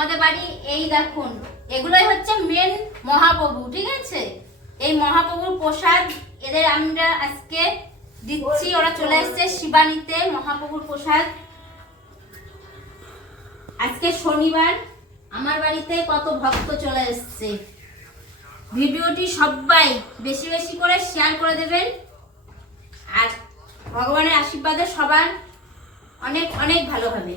আমাদের বাড়ি এই দেখুন, এগুলোই হচ্ছে মেন মহাপ্রভু, ঠিক আছে? এই মহাপ্রভুর প্রসাদ এদের আমরা আজকে দিচ্ছি। ওরা চলে এসেছে শিবানীতে মহাপ্রভুর প্রসাদ। আজকে শনিবার, আমার বাড়িতে কত ভক্ত চলে এসেছে। ভিডিওটি সবাই বেশি বেশি করে শেয়ার করে দেবেন। আর ভগবানের আশীর্বাদে সবার অনেক অনেক ভালো হবে।